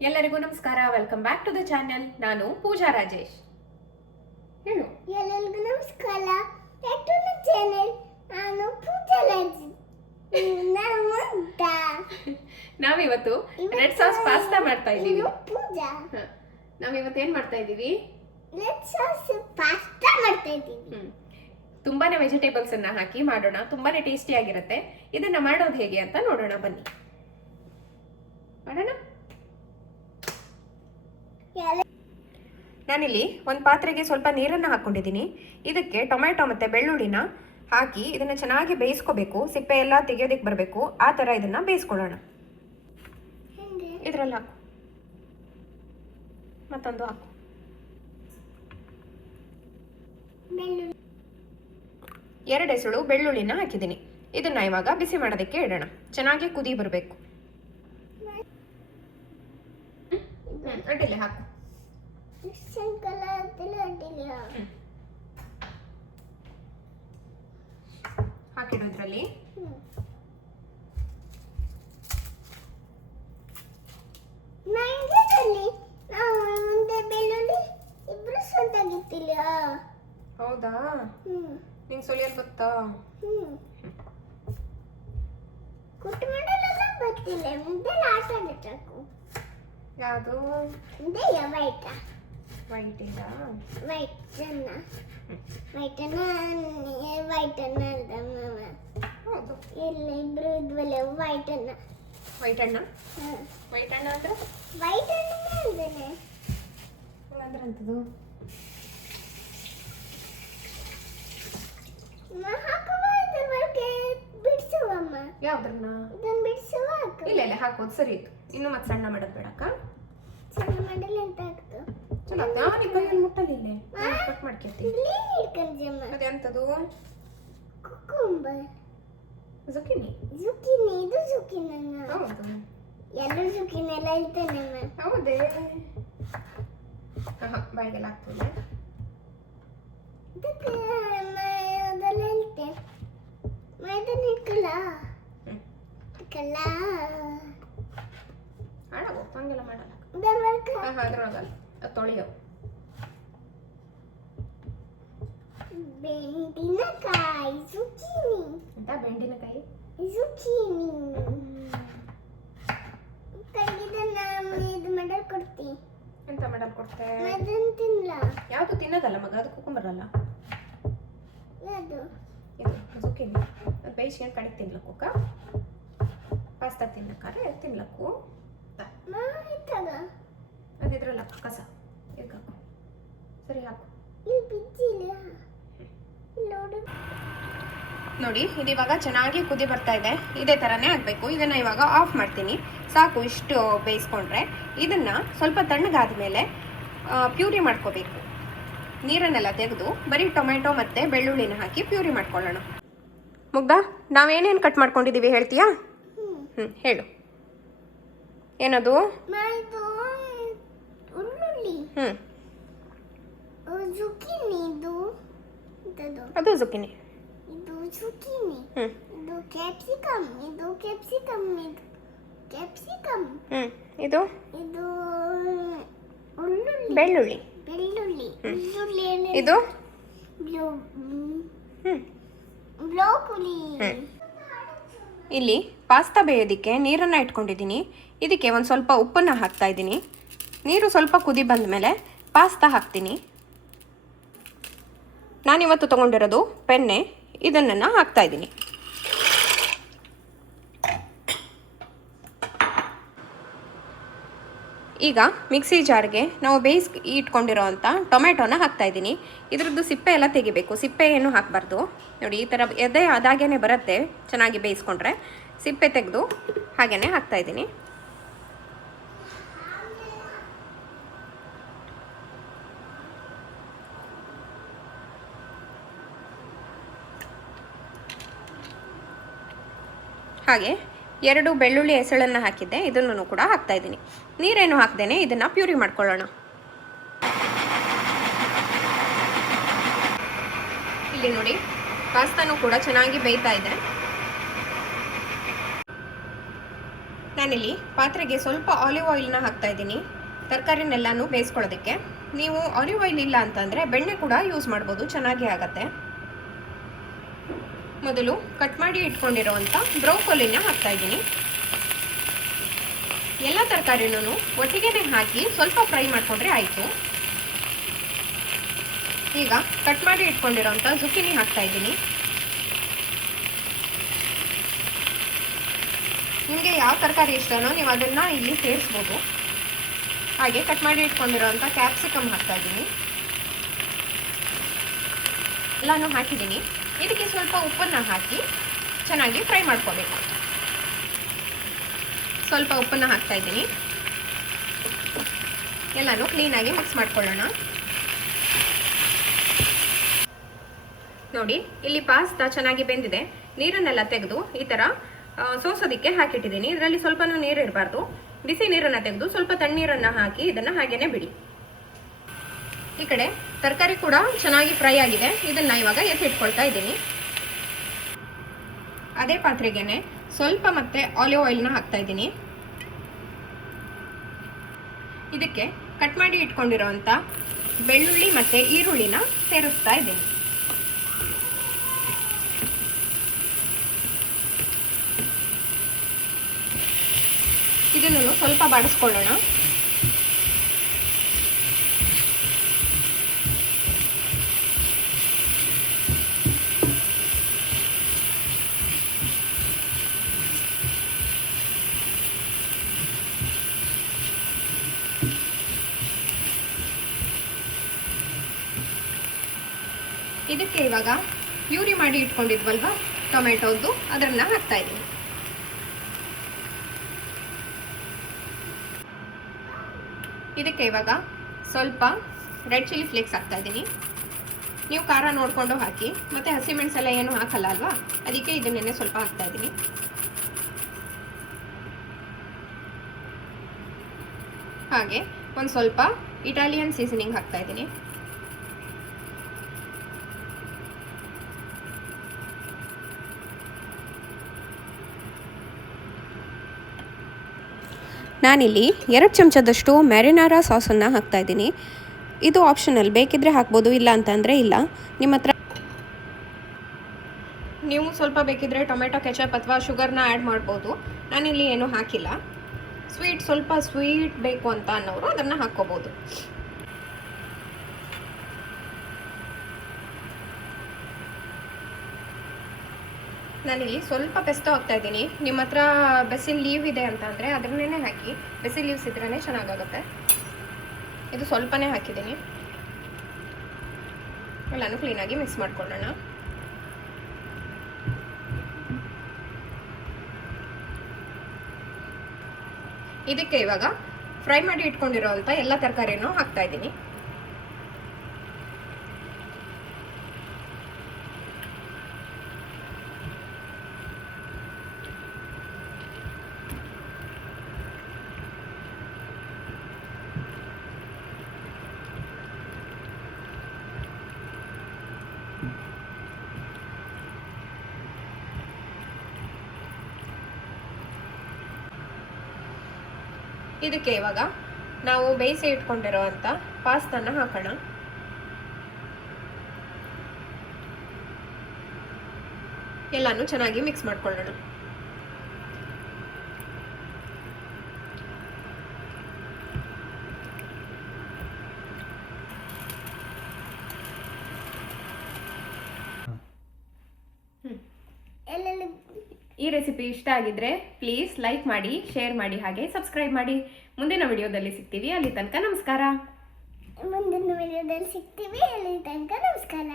ಎಲ್ಲರಿಗೂ ನಮಸ್ಕಾರ. Welcome back to the channel. ನಾನು ಪೂಜಾ ರಾಜೇಶ್. ಹೇಳು. ಎಲ್ಲರಿಗೂ ನಮಸ್ಕಾರ. Back to the channel. ನಾನು ಪೂಜಾ ರಾಜೇಶ್. ನಾವಿವತ್ತು ರೆಡ್ ಸಾಸ್ ಪಾಸ್ತಾ ಮಾಡ್ತಾ ಇದ್ದೀವಿ. ಪೂಜಾ. ನಾವಿವತ್ತು ಏನ್ ಮಾಡ್ತಾ ಇದ್ದೀವಿ? ರೆಡ್ ಸಾಸ್ ಪಾಸ್ತಾ ಮಾಡ್ತಾ ಇದ್ದೀವಿ. ತುಂಬಾನೇ ವೆಜಿಟೇಬಲ್ಸ್ ಅನ್ನ ಹಾಕಿ ಮಾಡೋಣ. ತುಂಬಾನೇ ಟೇಸ್ಟಿ ಆಗಿರುತ್ತೆ. ಇದನ್ನ ಮಾಡೋದು ಹೇಗೆ ಅಂತ ನೋಡೋಣ ಬನ್ನಿ. ಮಾಡೋಣ. ನಾನಿಲ್ಲಿ ಒಂದು ಪಾತ್ರೆಗೆ ಸ್ವಲ್ಪ ನೀರನ್ನು ಹಾಕೊಂಡಿದ್ದೀನಿ. ಇದಕ್ಕೆ ಟೊಮೆಟೊ ಮತ್ತು ಬೆಳ್ಳುಳ್ಳಿನ ಹಾಕಿ ಇದನ್ನು ಚೆನ್ನಾಗಿ ಬೇಯಿಸ್ಕೋಬೇಕು. ಸಿಪ್ಪೆ ಎಲ್ಲ ತೆಗೆಯೋದಕ್ಕೆ ಬರಬೇಕು. ಆ ಥರ ಇದನ್ನು ಬೇಯಿಸ್ಕೊಳ್ಳೋಣ. ಇದರಲ್ಲಿ ಹಾಕು, ಮತ್ತೊಂದು ಹಾಕು. ಎರಡು ಎಸಳು ಬೆಳ್ಳುಳ್ಳಿನ ಹಾಕಿದ್ದೀನಿ. ಇದನ್ನು ಇವಾಗ ಬಿಸಿ ಮಾಡೋದಕ್ಕೆ ಇಡೋಣ. ಚೆನ್ನಾಗಿ ಕುದಿ ಬರಬೇಕು. ಅಡ್ಡಿಲ್ಲ ಹಾಕು. ಹಾಕಿಡೋದ್ರಲ್ಲಿ ಬೆಳ್ಳುಳ್ಳಿ ಇಬ್ರು ಸ್ವಂತಾಗಿತ್ತಿಲ್ಲ. ಹೌದಾ? ನಿಂಗೆ ಸುಲಿಯಲ್ ಗೊತ್ತಾ? ಕುಟ್ಟು ಮಾಡಲೆಲ್ಲ ಗೊತ್ತಿಲ್ಲ. ಮುಂದೆ ಆಟ ಆಡಬೇಕು. ಯಾವುದು? ಮುಂದೆ ವೈಟ್ ವೈಟ್ ಇಲ್ಲ. ವೈಟ್ ಅನ್ನ ವೈಟ್ ಅನ್ನ ಹೌದು. ಎಲ್ಲ ಇಬ್ರು ಇದ್ವಲ್ಲ ವೈಟ್ ಅನ್ನ. ವೈಟ್ ಅಣ್ಣ? ವೈಟ್ ಅಣ್ಣ ಅಂದ್ರೆ ವೈಟ್ ಅನ್ನ ಹೇಳ್ದೇನೆ. ಅಂದ್ರೆ ಅಂತದು ಹಾಕುವ ಇದಕ್ಕೆ ಬಿಡಿಸುವಮ್ಮ. ಯಾವ್ದ್ರನ್ನ? ಇದನ್ನ ಬಿಡಿಸುವ ಹಾಕು. ಇಲ್ಲ ಇಲ್ಲ ಹಾಕೋದು ಸರಿ ಇತ್ತು. ಇನ್ನು ಮತ್ತೆ ಸಣ್ಣ ಮಾಡೋದು ಬೇಡಕ್ಕ. ಸಣ್ಣ ಮಾಡಲಿ ಅಂತ ಆಗ್ತು. ಚಲೋ ನಾನು ಕೈಯಲ್ಲಿ ಮುಟ್ಟಲಿಲ್ಲ. ಕಟ್ ಮಾಡ್ಕೊಳ್ತೀನಿ. ಇಲ್ಲಿ ಹಿಡ್ಕೊಂಡ್ಯಮ್ಮ. ಅದೆಂತದು? ಕುಕುಂಬರ್. ಜುಕಿನಿ. ಜುಕಿನಿ. ಇದು ಜುಕಿನಿ. ಹೌದು. ಎಲ್ಲ ಜುಕಿನಿ ಎಲ್ಲ ಇರ್ತೇನೆ. ಹೌದೇ? ಬಾಯಿಗೆಲ್ಲ ಆಗ್ತದೆ. ಇದಕ್ಕೆ ಅದೆಲ್ಲ ಇರುತ್ತೆ. ಮೈದಾನ ಇಕ್ಕಲ್ಲ ಇಕ್ಕಲ್ಲ. ಹಾಳಾಗೋ ಹಂಗೆಲ್ಲ ಮಾಡಲ್ಲ. ಅದ್ರೊಳಗಲ್ಲ ತೊಳೆಯೋ. ಬೆಂಡಿನಕಾಯಿ ಜುಕಿನಿ. ಎಂತ ಬೆಂಡಿನಕಾಯಿ? ಜುಕಿನಿ. ಕೈಗಿದನ್ನ ಇದು ಮಾಡಲ್ ಕೊಡ್ತಿ. ಎಂತ ಮಾಡಲ್ ಕೊಡ್ತೆ? ಅದನ್ನ ತಿನ್ಲ. ಯಾವುದು ತಿನ್ನೋದಲ್ಲ ಮಗ, ಅದು ಕುಕುಂಬರ್ ಅಲ್ಲ. ಯಾವುದು? ಇದು ಜುಕಿನಿ. ಅದು ಬೇಯಿಸ್ಕೊಂಡು ಕಡೆಗೆ ತಿನ್ಲಕ್ಕ. ಪಾಸ್ತಾ ತಿನ್ನಕ್ಕಾರೆ ತಿನ್ಲಕ್ಕು. ಇತ್ತಾಗ ಅದು ಇದ್ರಲ್ಲ ಕಸ. ಇದಕ್ಕೆ ಹಾಕು. ಸರಿ ಹಾಕು. ಇಲ್ಲಿ ಬಿದ್ದಿಲ್ಲ. ನೋಡು. ನೋಡಿ ಇದು ಇವಾಗ ಚೆನ್ನಾಗಿ ಕುದಿ ಬರ್ತಾ ಇದೆ. ಇದೇ ಥರನೇ ಆಗಬೇಕು. ಇದನ್ನು ಇವಾಗ ಆಫ್ ಮಾಡ್ತೀನಿ. ಸಾಕು ಇಷ್ಟು ಬೇಯಿಸ್ಕೊಂಡ್ರೆ. ಇದನ್ನು ಸ್ವಲ್ಪ ತಣ್ಣಗಾದ ಮೇಲೆ ಪ್ಯೂರಿ ಮಾಡ್ಕೋಬೇಕು. ನೀರನ್ನೆಲ್ಲ ತೆಗೆದು ಬರೀ ಟೊಮೆಟೊ ಮತ್ತು ಬೆಳ್ಳುಳ್ಳಿನ ಹಾಕಿ ಪ್ಯೂರಿ ಮಾಡ್ಕೊಳ್ಳೋಣ. ಮುಗ್ದಾ? ನಾವೇನೇನು ಕಟ್ ಮಾಡ್ಕೊಂಡಿದ್ದೀವಿ ಹೇಳ್ತೀಯಾ? ಹೇಳು. ಏನದು? ಉಳ್ಳುಳ್ಳಿ. ಜುಕಿನಿ. ಅದು ಜುಕಿನಿ. ಇದು ಜುಕಿನಿ. ಇದು ಕ್ಯಾಪ್ಸಿಕಮ್. ಇದು ಕ್ಯಾಪ್ಸಿಕಮ್. ಇದು ಇದು ಉಳ್ಳುಳ್ಳಿ. ಬೆಳ್ಳುಳ್ಳಿ. ಇದು ಬ್ರೋಕೊಲಿ. ಇಲ್ಲಿ ಪಾಸ್ತಾ ಬೇಯೋದಕ್ಕೆ ನೀರನ್ನು ಇಟ್ಕೊಂಡಿದ್ದೀನಿ. ಇದಕ್ಕೆ ಒಂದು ಸ್ವಲ್ಪ ಉಪ್ಪನ್ನು ಹಾಕ್ತಾ ಇದ್ದೀನಿ. ನೀರು ಸ್ವಲ್ಪ ಕುದಿ ಬಂದ ಮೇಲೆ ಪಾಸ್ತಾ ಹಾಕ್ತೀನಿ. ನಾನಿವತ್ತು ತೊಗೊಂಡಿರೋದು ಪೆನ್ನೆ. ಇದನ್ನು ಹಾಕ್ತಾ ಇದ್ದೀನಿ. ಈಗ ಮಿಕ್ಸಿ ಜಾರ್ಗೆ ನಾವು ಇಟ್ಕೊಂಡಿರೋ ಅಂಥ ಟೊಮೆಟೊನ ಹಾಕ್ತಾ ಇದ್ದೀನಿ. ಇದ್ರದ್ದು ಸಿಪ್ಪೆ ಎಲ್ಲ ತೆಗಿಬೇಕು. ಸಿಪ್ಪೆ ಏನು ಹಾಕಬಾರ್ದು. ನೋಡಿ ಈ ಥರ ಎದೆ ಅದಾಗೇ ಬರುತ್ತೆ. ಚೆನ್ನಾಗಿ ಬೇಯಿಸ್ಕೊಂಡ್ರೆ ಸಿಪ್ಪೆ ತೆಗೆದು ಹಾಗೇ ಹಾಕ್ತಾ ಇದ್ದೀನಿ. ಹಾಗೆ 2 ಬೆಳ್ಳುಳ್ಳಿ ಎಸಳನ್ನು ಹಾಕಿದ್ದೆ. ಇದನ್ನು ಕೂಡ ಹಾಕ್ತಾ ಇದ್ದೀನಿ. ನೀರೇನು ಹಾಕ್ದೇನೆ ಇದನ್ನು ಪ್ಯೂರಿ ಮಾಡ್ಕೊಳ್ಳೋಣ. ಇಲ್ಲಿ ನೋಡಿ ಪಾಸ್ತಾನು ಕೂಡ ಚೆನ್ನಾಗಿ ಬೇಯ್ತಾ ಇದೆ. ನಾನಿಲ್ಲಿ ಪಾತ್ರೆಗೆ ಸ್ವಲ್ಪ ಆಲಿವ್ ಆಯಿಲ್ನ ಹಾಕ್ತಾ ಇದ್ದೀನಿ ತರಕಾರಿನೆಲ್ಲಾನು ಬೇಯಿಸ್ಕೊಳ್ಳೋದಕ್ಕೆ. ನೀವು ಆಲಿವ್ ಆಯಿಲ್ ಇಲ್ಲ ಅಂತಂದರೆ ಬೆಣ್ಣೆ ಕೂಡ ಯೂಸ್ ಮಾಡ್ಬೋದು, ಚೆನ್ನಾಗಿ ಆಗತ್ತೆ. ಮೊದಲು ಕಟ್ ಮಾಡಿ ಇಟ್ಕೊಂಡಿರೋವಂಥ ಬ್ರೋಕೊಲಿನ ಹಾಕ್ತಾ ಇದ್ದೀನಿ. ಎಲ್ಲ ತರಕಾರಿನೂ ಒಟ್ಟಿಗೆನೆ ಹಾಕಿ ಸ್ವಲ್ಪ ಫ್ರೈ ಮಾಡಿಕೊಂಡ್ರೆ ಆಯಿತು. ಈಗ ಕಟ್ ಮಾಡಿ ಇಟ್ಕೊಂಡಿರೋವಂಥ ಜುಕಿನಿ ಹಾಕ್ತಾ ಇದ್ದೀನಿ. ನಿಮಗೆ ಯಾವ ತರಕಾರಿ ಇಷ್ಟನೋ ನೀವು ಅದನ್ನು ಇಲ್ಲಿ ಸೇರಿಸ್ಬೋದು. ಹಾಗೆ ಕಟ್ ಮಾಡಿ ಇಟ್ಕೊಂಡಿರೋವಂಥ ಕ್ಯಾಪ್ಸಿಕಮ್ ಹಾಕ್ತಾ ಇದ್ದೀನಿ. ಎಲ್ಲನೂ ಹಾಕಿದ್ದೀನಿ. ಇದಕ್ಕೆ ಸ್ವಲ್ಪ ಉಪ್ಪನ್ನು ಹಾಕಿ ಚೆನ್ನಾಗಿ ಫ್ರೈ ಮಾಡ್ಕೋಬೇಕು. ಸ್ವಲ್ಪ ಉಪ್ಪನ್ನು ಹಾಕ್ತಾ ಇದ್ದೀನಿ. ಎಲ್ಲನೂ ಕ್ಲೀನಾಗಿ ಮಿಕ್ಸ್ ಮಾಡ್ಕೊಳ್ಳೋಣ. ನೋಡಿ, ಇಲ್ಲಿ ಪಾಸ್ತಾ ಚೆನ್ನಾಗಿ ಬೆಂದಿದೆ. ನೀರನ್ನೆಲ್ಲ ತೆಗೆದು ಈ ಥರ ಸೋಸೋದಕ್ಕೆ ಹಾಕಿಟ್ಟಿದ್ದೀನಿ. ಇದರಲ್ಲಿ ಸ್ವಲ್ಪನೂ ನೀರು ಇರಬಾರ್ದು. ಬಿಸಿ ನೀರನ್ನು ತೆಗೆದು ಸ್ವಲ್ಪ ತಣ್ಣೀರನ್ನು ಹಾಕಿ ಇದನ್ನು ಹಾಗೇನೆ ಬಿಡಿ. ಈ ಕಡೆ ತರಕಾರಿ ಕೂಡ ಚೆನ್ನಾಗಿ ಫ್ರೈ ಆಗಿದೆ. ಇದನ್ನು ಇವಾಗ ಎತ್ತಿಟ್ಕೊಳ್ತಾ ಇದ್ದೀನಿ. ಅದೇ ಪಾತ್ರೆಗೆ ಸ್ವಲ್ಪ ಮತ್ತೆ ಆಲಿವ್ ಆಯಿಲ್ನ ಹಾಕ್ತಾ ಇದ್ದೀನಿ. ಇದಕ್ಕೆ ಕಟ್ ಮಾಡಿ ಇಟ್ಕೊಂಡಿರೋವಂಥ ಬೆಳ್ಳುಳ್ಳಿ ಮತ್ತು ಈರುಳ್ಳಿನ ಸೇರಿಸ್ತಾ ಇದ್ದೀನಿ. ಇದನ್ನು ಸ್ವಲ್ಪ ಬಾಡಿಸ್ಕೊಳ್ಳೋಣ. ಇದಕ್ಕೆ ಇವಾಗ ಪ್ಯೂರಿ ಮಾಡಿ ಇಟ್ಕೊಂಡಿದ್ವಲ್ವಾ ಟೊಮೆಟೊದ್ದು, ಅದನ್ನ ಹಾಕ್ತಾ ಇದ್ದೀನಿ. ಇದಕ್ಕೆ ಇವಾಗ ಸ್ವಲ್ಪ ರೆಡ್ ಚಿಲ್ಲಿ ಫ್ಲೇಕ್ಸ್ ಹಾಕ್ತಾ ಇದ್ದೀನಿ. ನೀವು ಖಾರ ನೋಡಿಕೊಂಡು ಹಾಕಿ. ಮತ್ತು ಹಸಿಮೆಣಸೆಲ್ಲ ಏನು ಹಾಕಲ್ಲ ಅಲ್ವಾ, ಅದಕ್ಕೆ ಇದನ್ನೇ ಸ್ವಲ್ಪ ಹಾಕ್ತಾ ಇದ್ದೀನಿ. ಹಾಗೆ ಒಂದು ಸ್ವಲ್ಪ ಇಟಾಲಿಯನ್ ಸೀಸನಿಂಗ್ ಹಾಕ್ತಾ ಇದ್ದೀನಿ. ನಾನಿಲ್ಲಿ 2 ಚಮಚದಷ್ಟು ಮ್ಯಾರಿನಾರಾ ಸಾಸನ್ನು ಹಾಕ್ತಾ ಇದ್ದೀನಿ. ಇದು ಆಪ್ಷನಲ್, ಬೇಕಿದ್ರೆ ಹಾಕ್ಬೋದು, ಇಲ್ಲ ಅಂತಂದರೆ ಇಲ್ಲ. ನಿಮ್ಮ ಹತ್ರ ನೀವು ಸ್ವಲ್ಪ ಬೇಕಿದ್ರೆ ಟೊಮೆಟೊ ಕೆಚಪ್ ಅಥವಾ ಶುಗರ್ನ ಆ್ಯಡ್ ಮಾಡ್ಬೋದು. ನಾನಿಲ್ಲಿ ಏನೂ ಹಾಕಿಲ್ಲ. ಸ್ವಲ್ಪ ಸ್ವೀಟ್ ಬೇಕು ಅಂತ ಅನ್ನೋರು ಅದನ್ನು ಹಾಕ್ಕೋಬೋದು. ನಾನಿಲ್ಲಿ ಸ್ವಲ್ಪ ಪೆಸ್ಟೋ ಹಾಕ್ತಾ ಇದ್ದೀನಿ. ನಿಮ್ಮ ಹತ್ರ ಬೆಸಿಲ್ ಲೀವ್ ಇದೆ ಅಂತ ಅಂದರೆ ಅದನ್ನೇ ಹಾಕಿ. ಬೆಸಿಲ್ ಲೀವ್ಸ್ ಇದ್ರೇ ಚೆನ್ನಾಗಾಗುತ್ತೆ. ಇದು ಸ್ವಲ್ಪನೇ ಹಾಕಿದ್ದೀನಿ. ಎಲ್ಲನೂ ಕ್ಲೀನಾಗಿ ಮಿಕ್ಸ್ ಮಾಡ್ಕೊಳ್ಳೋಣ. ಇದಕ್ಕೆ ಇವಾಗ ಫ್ರೈ ಮಾಡಿ ಇಟ್ಕೊಂಡಿರೋವಂಥ ಎಲ್ಲ ತರಕಾರಿನೂ ಹಾಕ್ತಾ ಇದ್ದೀನಿ. ಇದಕ್ಕೆ ಇವಾಗ ನಾವು ಬೇಯಿಸಿ ಇಟ್ಕೊಂಡಿರೋವಂಥ ಪಾಸ್ತಾನ ಹಾಕೋಣ. ಎಲ್ಲಾನು ಚೆನ್ನಾಗಿ ಮಿಕ್ಸ್ ಮಾಡ್ಕೊಳ್ಳೋಣ. ಈ ರೆಸಿಪಿ ಇಷ್ಟ ಆಗಿದ್ರೆ ಪ್ಲೀಸ್ ಲೈಕ್ ಮಾಡಿ, ಶೇರ್ ಮಾಡಿ, ಹಾಗೆ ಸಬ್ಸ್ಕ್ರೈಬ್ ಮಾಡಿ. ಮುಂದಿನ ವಿಡಿಯೋದಲ್ಲಿ ಸಿಗ್ತೀವಿ. ಅಲ್ಲಿ ತನಕ ನಮಸ್ಕಾರ. ಮುಂದಿನ ವಿಡಿಯೋದಲ್ಲಿ ಸಿಗ್ತೀವಿ. ಅಲ್ಲಿ ತನಕ ನಮಸ್ಕಾರ.